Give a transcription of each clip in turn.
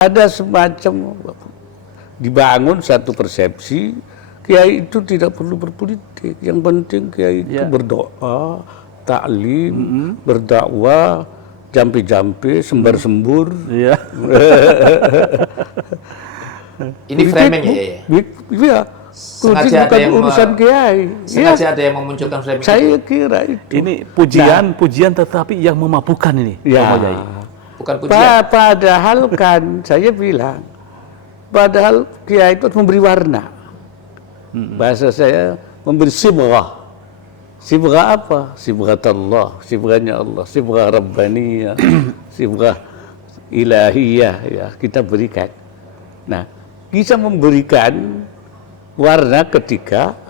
Ada semacam dibangun satu persepsi kiai itu tidak perlu berpolitik, yang penting kiai itu berdoa, taklim, berdakwah, jampi-jampi, sembar-sembur. Ini framing ya? Iya. Sengaja ada yang urusan kiai. Sengaja ada yang memunculkan framing. Saya kira itu. Ini pujian tetapi yang memabukkan ini. Ya. Bukan pujian. Padahal kan saya bilang, padahal kiai itu memberi warna. Bahasa saya memberi sibghah. Sibghah apa? Sibghatullah, sibghahnya Allah, sibghah rabbaniyah, sibghah ilahiyah, ya kita berikan. Nah, bisa memberikan warna ketika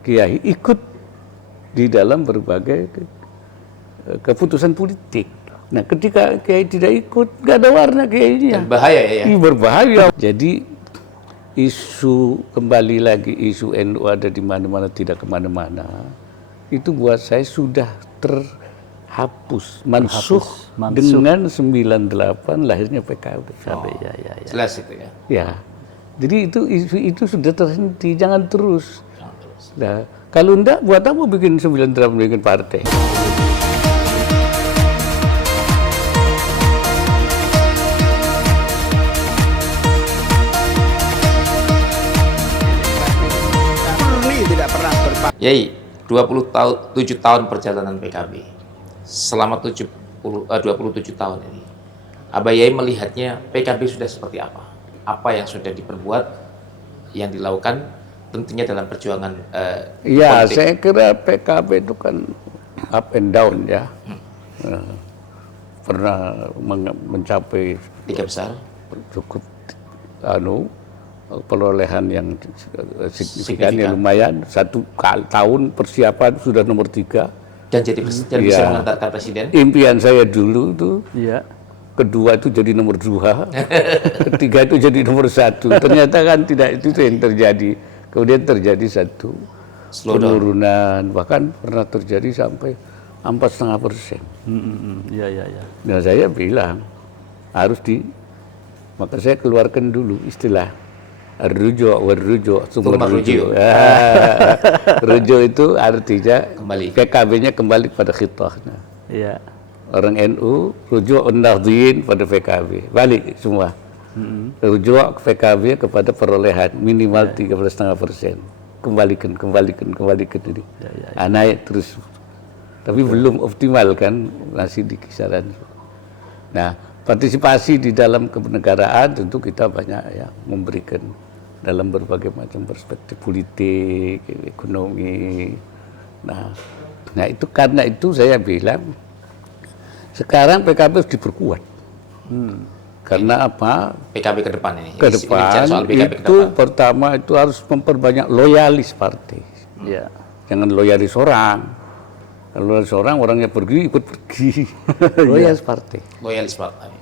kiai ikut di dalam berbagai keputusan politik. Nah, ketika kiai tidak ikut, nggak ada warna kiainya. Bahaya ya? Berbahaya. Jadi isu kembali lagi isu NU ada di mana-mana tidak kemana-mana. Itu buat saya sudah terhapus, mansuh dengan 98 lahirnya PKB. Jelas itu ya. Ya, jadi itu sudah terhenti, jangan terus. Nah, kalau enggak, buat apa bikin 98 bikin partai? Yai, 27 tahun perjalanan PKB. Selama 27 tahun ini, Abah Yai melihatnya PKB sudah seperti apa? Apa yang sudah diperbuat, yang dilakukan tentunya dalam perjuangan ya, politik. saya kira PKB itu kan up and down ya. Pernah mencapai 3 besar. cukup perolehan yang signifikan, yang lumayan. 1 tahun persiapan sudah nomor 3 dan jadi presiden, bisa mengantarkan presiden. Impian saya dulu tuh, kedua itu jadi nomor 2, ketiga itu jadi nomor 1. Ternyata kan tidak itu yang terjadi. Kemudian terjadi satu penurunan, bahkan pernah terjadi sampai 4,5%. Nah, saya bilang maka saya keluarkan dulu istilah rujuk, sumber rujuk. Rujuk itu artinya PKB-nya kembali pada khitahnya. Orang NU rujuk Nahdliyin pada PKB, balik semua. Rujuk PKB kepada perolehan minimal 13,5%. Kembalikan ini. Naik terus. Tapi belum optimal kan, masih di kisaran. Nah, partisipasi di dalam kenegaraan tentu kita banyak ya memberikan dalam berbagai macam perspektif politik, ekonomi. Nah itu karena itu saya bilang sekarang PKB harus diperkuat. Karena apa? PKB ke depan ini. Ke depan itu pertama itu harus memperbanyak loyalis partai. Jangan loyalis orang. Kalau loyalis orang, orangnya pergi ikut pergi. Loyalis partai. Loyalis partai.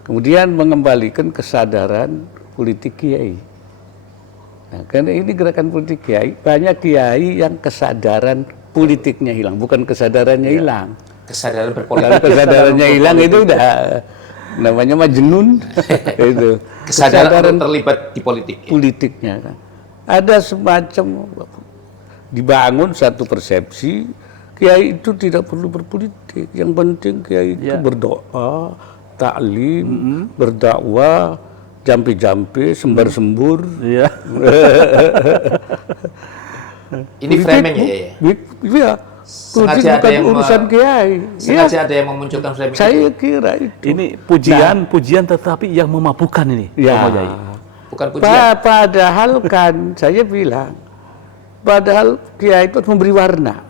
Kemudian mengembalikan kesadaran politik kiai. Nah, karena ini gerakan politik kiai, banyak kiai yang kesadaran politiknya hilang, bukan kesadarannya hilang. Kesadaran berpolitik. Kalau kesadarannya hilang itu udah namanya majnun. Itu. Kesadaran terlibat di politik. Politiknya kan. Ada semacam dibangun satu persepsi kiai itu tidak perlu berpolitik, yang penting kiai itu berdoa, taklim, berdakwah, jampi-jampi, sembar-sembur. Ini framing ya? Iya. Sengaja ada yang urusan kiai. Sengaja ada yang memunculkan framing. Saya kira itu. Ini pujian tetapi yang memabukkan ini. Bukan pujian. Padahal kan saya bilang, padahal kiai itu memberi warna.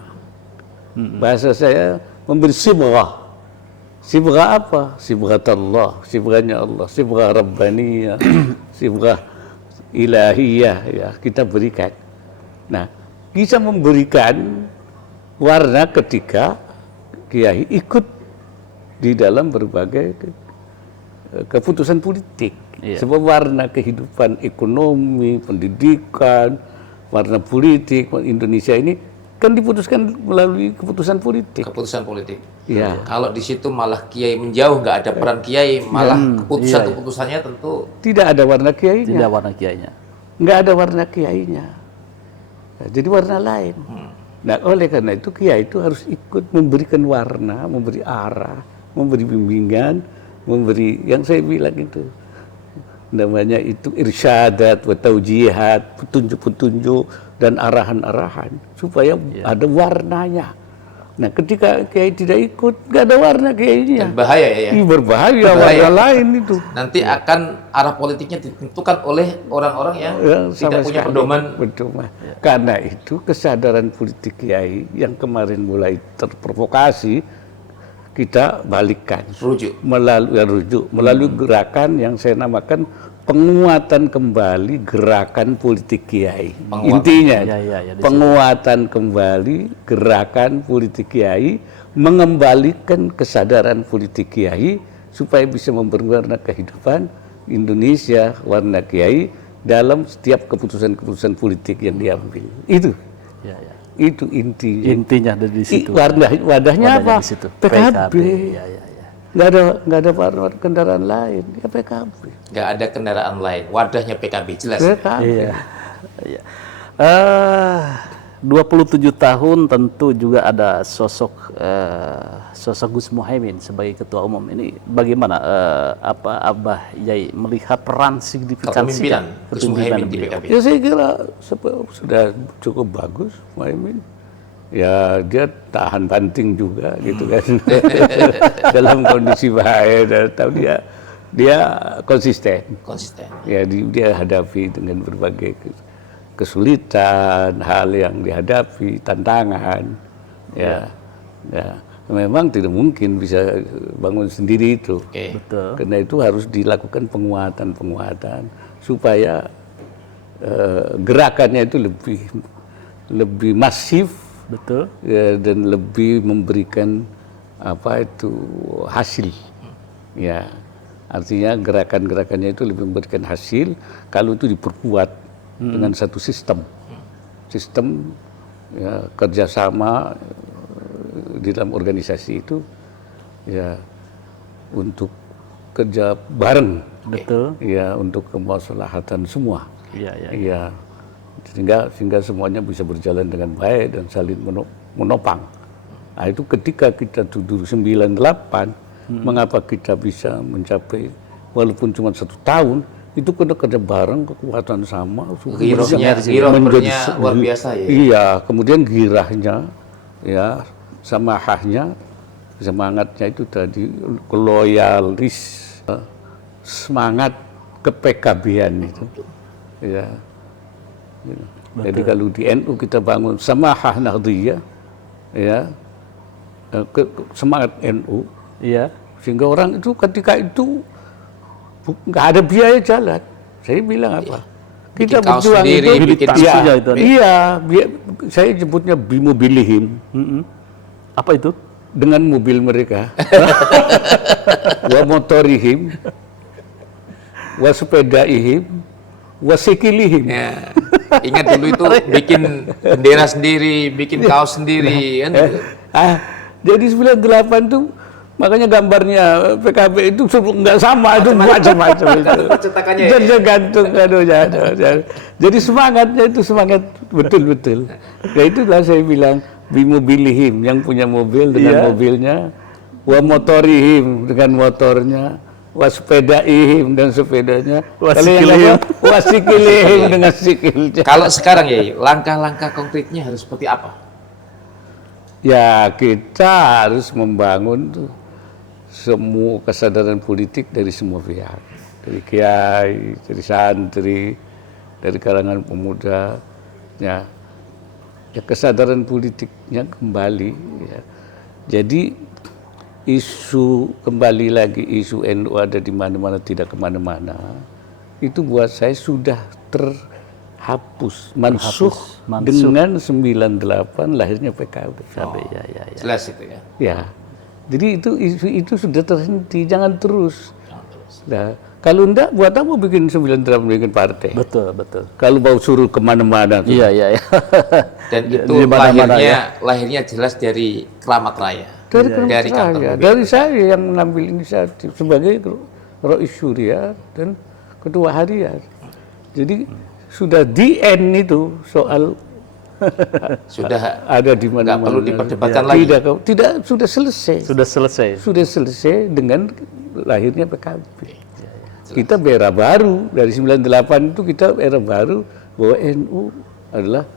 Bahasa saya memberi sibghah. Sibghah apa? Sibghatullah, sibghahnya Allah, sibghah rabbaniyah, sibghah ilahiyah, ya kita berikan. Nah, bisa memberikan warna ketika kiai ikut di dalam berbagai keputusan politik. Sebab warna kehidupan ekonomi, pendidikan, warna politik Indonesia ini kan diputuskan melalui keputusan politik. Keputusan politik. Ya. Kalau di situ malah kiai menjauh, nggak ada peran kiai, malah keputusannya tentu tidak ada warna kiainya. Tidak warna kiainya. Nggak ada warna kiainya. Nah, jadi warna lain. Nah, oleh karena itu kiai itu harus ikut memberikan warna, memberi arah, memberi bimbingan, memberi yang saya bilang itu namanya itu irsyadat wa taujihat, petunjuk-petunjuk dan arahan-arahan supaya ada warnanya. Nah, ketika kiai tidak ikut, nggak ada warna kiainya. dan bahaya ya. Ih, berbahaya, warna lain itu. Nanti akan arah politiknya ditentukan oleh orang-orang yang tidak punya sekali. pedoman. Betul, Mas. Karena itu kesadaran politik kiai yang kemarin mulai terprovokasi, kita balikkan Rujuk. melalui gerakan yang saya namakan penguatan kembali gerakan politik kiai. Intinya penguatan kembali gerakan politik kiai, mengembalikan kesadaran politik kiai supaya bisa memperwarna kehidupan Indonesia, warna kiai dalam setiap keputusan-keputusan politik yang diambil. Itu intinya dari situ. Wadahnya apa? Di situ. PKB. Nggak ada warna kendaraan lain, ya PKB. Nggak ada kendaraan lain, wadahnya PKB jelas. PKB. 27 tahun tentu juga ada sosok Gus Muhaimin sebagai ketua umum. Ini bagaimana Abah Yai melihat peran signifikansi kepemimpinan Gus Muhaimin di PKB? Ya saya kira sudah cukup bagus Muhaimin. Ya dia tahan banting juga gitu kan. Dalam kondisi bahaya dan tahu dia konsisten. Ya dia hadapi dengan berbagai kesulitan, hal yang dihadapi, tantangan. Ya. Memang tidak mungkin bisa bangun sendiri itu. Betul. Karena itu harus dilakukan penguatan supaya gerakannya itu lebih masif. Betul. Ya, dan lebih memberikan hasil. Ya, artinya gerakan-gerakannya itu lebih memberikan hasil kalau itu diperkuat dengan satu sistem ya, kerjasama di dalam organisasi itu ya untuk kerja bareng. Betul. Ya, untuk kemaslahatan semua. Iya. Sehingga semuanya bisa berjalan dengan baik dan saling menopang. Nah, itu ketika kita duduk 98, mengapa kita bisa mencapai walaupun cuma 1 tahun, itu kerja bareng, kekuatan sama, girohnya luar biasa ya. Iya, kemudian girahnya, ya, samahahnya, semangatnya itu tadi loyalis, semangat ke-PKB-an itu, ya. Jadi kalau di NU kita bangun samahah nahdiyah, ya, semangat NU, ya, sehingga orang itu ketika itu nggak ada biaya jalan. Saya bilang apa? Kita berjuang sendiri, itu, saya sebutnya bimobilihim. Apa itu? Dengan mobil mereka, wa motorihim, wa sepedaihim, wa sikilihim. Ya. Ingat dulu itu bikin bendera sendiri, bikin kaos sendiri, kan? Jadi 98 tuh makanya gambarnya PKB itu nggak sama, itu macam-macam itu. Tergantung kadonya. Jadi semangatnya itu semangat betul-betul. Ya itulah saya bilang bimobilihim, yang punya mobil dengan mobilnya, wa motorihim dengan motornya, waspedaihim dan sepedanya, wasikilihim dengan sikilnya. Kalau sekarang ya, langkah-langkah konkretnya harus seperti apa? Ya kita harus membangun tuh semua kesadaran politik dari semua pihak, dari kiai, dari santri, dari kalangan pemuda, ya kesadaran politiknya kembali. Ya. Jadi isu kembali lagi isu NU ada di mana-mana, tidak kemana-mana, itu buat saya sudah terhapus, mansuh dengan 98 lahirnya PKB. Jelas itu ya. Ya, jadi itu sudah terhenti, jangan terus. Nah, kalau enggak, buat apa bikin 98 bikin partai? Betul. Kalau mau suruh kemana-mana. Iya. Dan itu lahirnya jelas dari Keramat Raya. Dari kelompok kantor saya, PBNU. dari saya yang mengambil inisiatif sebagai Rais Syuriah dan ketua harian. Jadi sudah di end itu soal Sudah ada di mana. nggak perlu diperdebatkan lagi. Tidak, sudah selesai. Sudah selesai. Sudah selesai dengan lahirnya PKB. Kita era baru dari 98 itu kita era baru bahwa NU adalah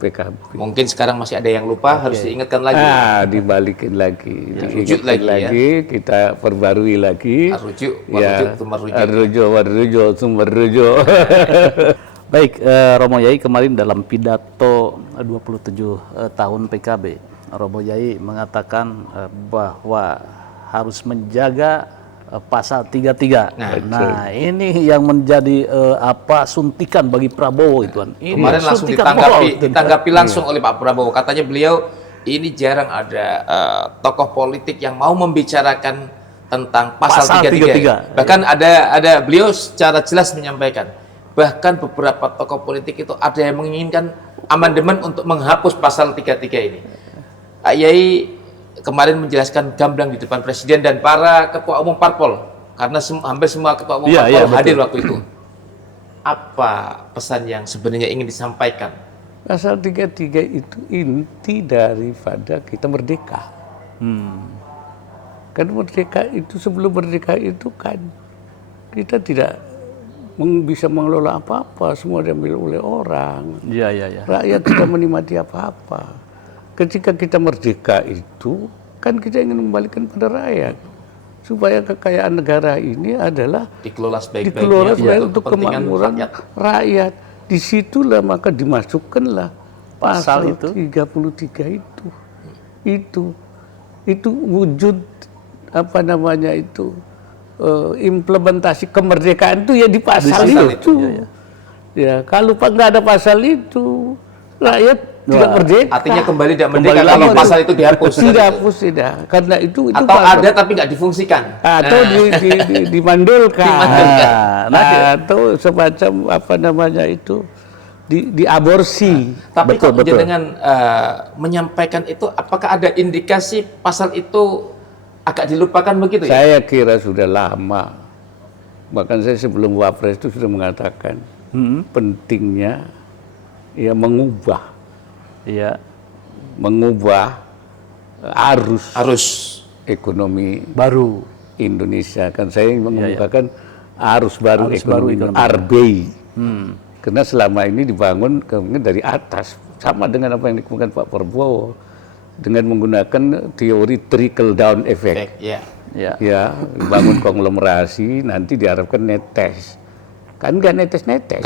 PKB. Mungkin sekarang masih ada yang lupa, harus diingatkan lagi. Dibalikin lagi, rujuk diingatkan lagi, kita perbarui lagi. Rujuk, sumber rujuk. Baik, Romo Yai kemarin dalam pidato 27 tahun PKB, Romo Yai mengatakan bahwa harus menjaga pasal 33. Nah, ini yang menjadi suntikan bagi Prabowo itu kan. Ini kemarin langsung ditanggapi langsung oleh Pak Prabowo. Katanya beliau ini jarang ada tokoh politik yang mau membicarakan tentang pasal 33. Bahkan ada beliau secara jelas menyampaikan, bahkan beberapa tokoh politik itu ada yang menginginkan amandemen untuk menghapus pasal 33 ini. Pak Yai kemarin menjelaskan gamblang di depan Presiden dan para ketua umum parpol, karena hampir semua ketua umum parpol hadir waktu itu. Apa pesan yang sebenarnya ingin disampaikan? Pasal 33 itu inti daripada kita merdeka. Kan merdeka itu, sebelum merdeka itu kan kita tidak bisa mengelola apa-apa, semua diambil oleh orang. Rakyat tidak menikmati apa-apa. Ketika kita merdeka itu, kan kita ingin membalikan pada rakyat. Supaya kekayaan negara ini adalah dikelola sebaik-baiknya untuk kemakmuran rakyat. Disitulah maka dimasukkanlah pasal 33 itu. Itu wujud implementasi kemerdekaan itu ya di pasal itu. Ya, kalau nggak ada pasal itu, rakyat tidak merdeka. Artinya kembali tidak merdeka kalau pasal itu dihapus. Tidak. Karena itu atau ada tapi nggak difungsikan. Atau dimandulkan. Atau semacam diaborsi. Tapi kalau dengan menyampaikan itu, apakah ada indikasi pasal itu agak dilupakan begitu ya? Saya kira sudah lama. Bahkan saya sebelum Wapres itu sudah mengatakan pentingnya ya mengubah arus ekonomi baru Indonesia. Kan saya mengemukakan arus baru ekonomi RBI. Karena selama ini dibangun dari atas, sama dengan apa yang dikemukakan Pak Prabowo, dengan menggunakan teori trickle down effect. Dibangun konglomerasi, nanti diharapkan netes. Kan nggak netes-netes.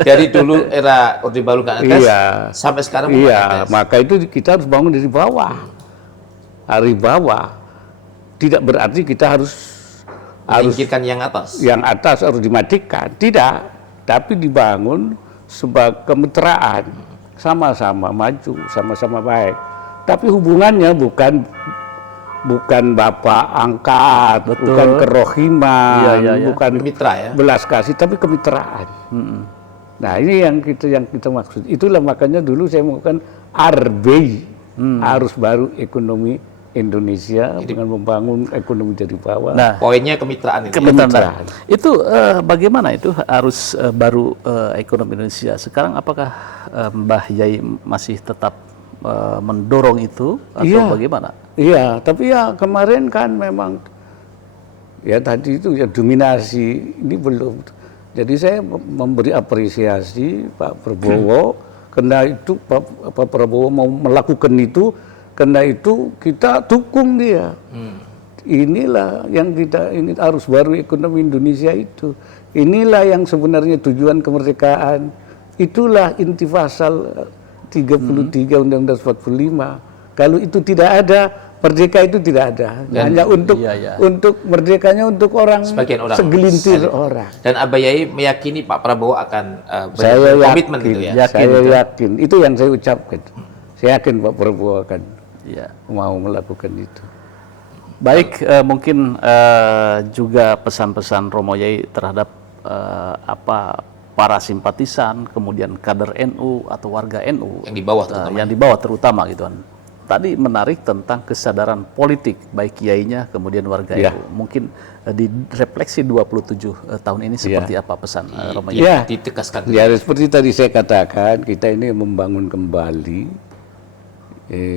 Dari dulu era Orde Baru nggak netes, sampai sekarang netes. Maka itu kita harus bangun dari bawah. Dari bawah. Tidak berarti kita harus menyingkirkan yang atas. Yang atas harus dimatikan. Tidak. Tapi dibangun sebagai kemitraan. Sama-sama maju, sama-sama baik. Tapi hubungannya bukan bapak angkat, bukan kerohiman, bukan mitra, belas kasih, tapi kemitraan. Nah, ini yang kita maksud. Itulah makanya dulu saya menggunakan RBI, arus baru ekonomi Indonesia, dengan membangun ekonomi dari bawah. Nah, poinnya kemitraan itu. Itu bagaimana itu arus baru ekonomi Indonesia? Sekarang apakah Mbah Yai masih tetap mendorong itu atau bagaimana? Iya, tapi ya kemarin kan memang ya tadi itu ya dominasi ini belum. Jadi saya memberi apresiasi Pak Prabowo karena itu Pak Prabowo mau melakukan itu, karena itu kita dukung dia. Inilah yang kita ingin, arus baru ekonomi Indonesia itu. Inilah yang sebenarnya tujuan kemerdekaan. Itulah inti pasal 33 Undang-Undang 45. Kalau itu tidak ada, merdeka itu tidak ada. Hanya untuk merdekanya untuk orang, segelintir orang. Dan Abah Yai meyakini Pak Prabowo akan berkomitmen itu ya. Saya yakin. Itu yang saya ucapkan. Saya yakin Pak Prabowo akan mau melakukan itu. Baik, mungkin juga pesan-pesan Romo Yai terhadap para simpatisan, kemudian kader NU atau warga NU yang di bawah terutama, terutama gitu kan. tadi menarik tentang kesadaran politik baik kiainya kemudian warga Ya. NU. Mungkin di refleksi 27 tahun ini seperti apa pesan Romo Yai? Ya, Ditegaskan. ya seperti tadi saya katakan, kita ini membangun kembali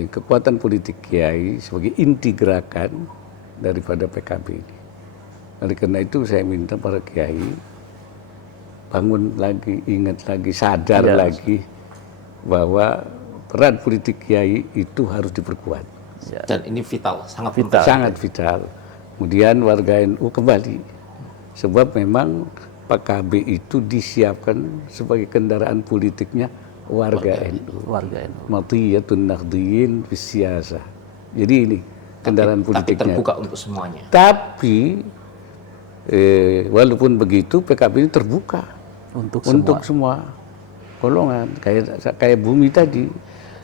kekuatan politik Kiai sebagai inti gerakan daripada PKB ini. Oleh karena itu saya minta para Kiai bangun lagi, ingat lagi, sadar lagi bahwa peran politik Kiai itu harus diperkuat. Dan ini vital, sangat Vital. Sangat vital. Kemudian warga NU kembali. Sebab memang PKB itu disiapkan sebagai kendaraan politiknya warga NU. Warga NU. Matiyatun nahdhiyin fis siyasah. Jadi ini kendaraan tapi politiknya. terbuka untuk semuanya. Tapi walaupun begitu PKB ini terbuka Untuk semua golongan, kayak bumi tadi,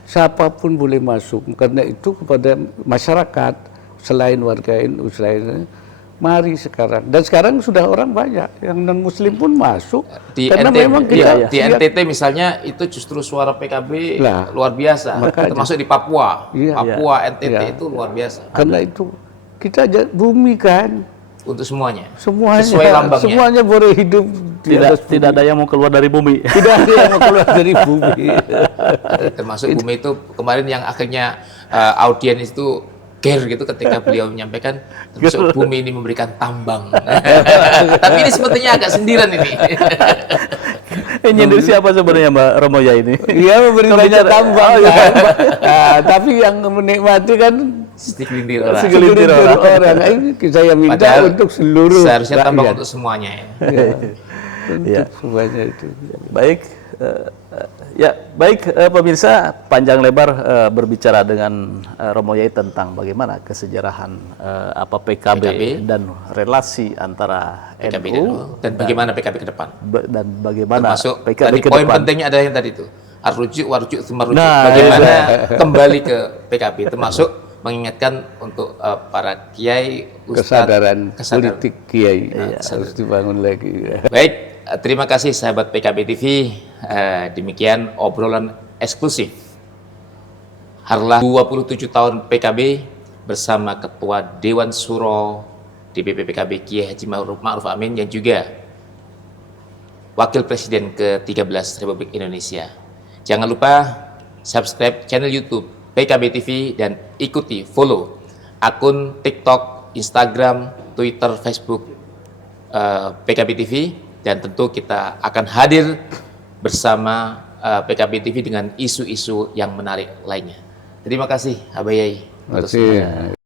siapapun boleh masuk. Karena itu kepada masyarakat selain warga NU, selain mari sekarang, dan sekarang sudah orang banyak yang non Muslim pun masuk Di karena NTT, memang kita di NTT misalnya itu justru suara PKB Lah, luar biasa, termasuk di Papua. Iya. Papua NTT Iya. itu luar biasa karena itu kita bumi kan untuk semuanya. semuanya, Sesuai lambangnya. semuanya boleh hidup di atas bumi. tidak ada yang mau keluar dari bumi. Tidak ada yang mau keluar dari bumi. Termasuk bumi itu kemarin yang akhirnya audiens itu care gitu ketika beliau menyampaikan termasuk bumi ini memberikan tambang. Tapi ini sepertinya agak sendiran ini. Nyindir siapa sebenarnya Mbak Romo Yai ini? Iya, memberi banyak tambang kan. Nah, tapi yang menikmati kan Segelintir orang. segelintir orang. Ini saya minta Padahal untuk seluruh seharusnya tambang rakyat. untuk semuanya ya. Untuk semuanya itu. Baik, baik pemirsa, panjang lebar berbicara dengan Romo Yai tentang bagaimana kesejarahan PKB dan relasi antara PKB NU dan bagaimana PKB ke depan. dan bagaimana Termasuk PKB tadi ke poin depan. pentingnya ada yang tadi itu arrujuk warjuk rujuk. Nah, Bagaimana kembali ke PKB termasuk mengingatkan untuk para kiai, ustadz, Kesadaran politik Kiai Iya. harus dibangun lagi. Baik, terima kasih sahabat PKB TV. Demikian obrolan eksklusif Harlah 27 tahun PKB bersama Ketua Dewan Suro DPP PKB Kiai Haji Ma'ruf Amin yang juga Wakil Presiden ke-13 Republik Indonesia. Jangan lupa subscribe channel YouTube PKB TV dan ikuti follow akun TikTok, Instagram, Twitter, Facebook PKB TV, dan tentu kita akan hadir bersama PKB TV dengan isu-isu yang menarik lainnya. Terima kasih Abah Yai. Terima kasih.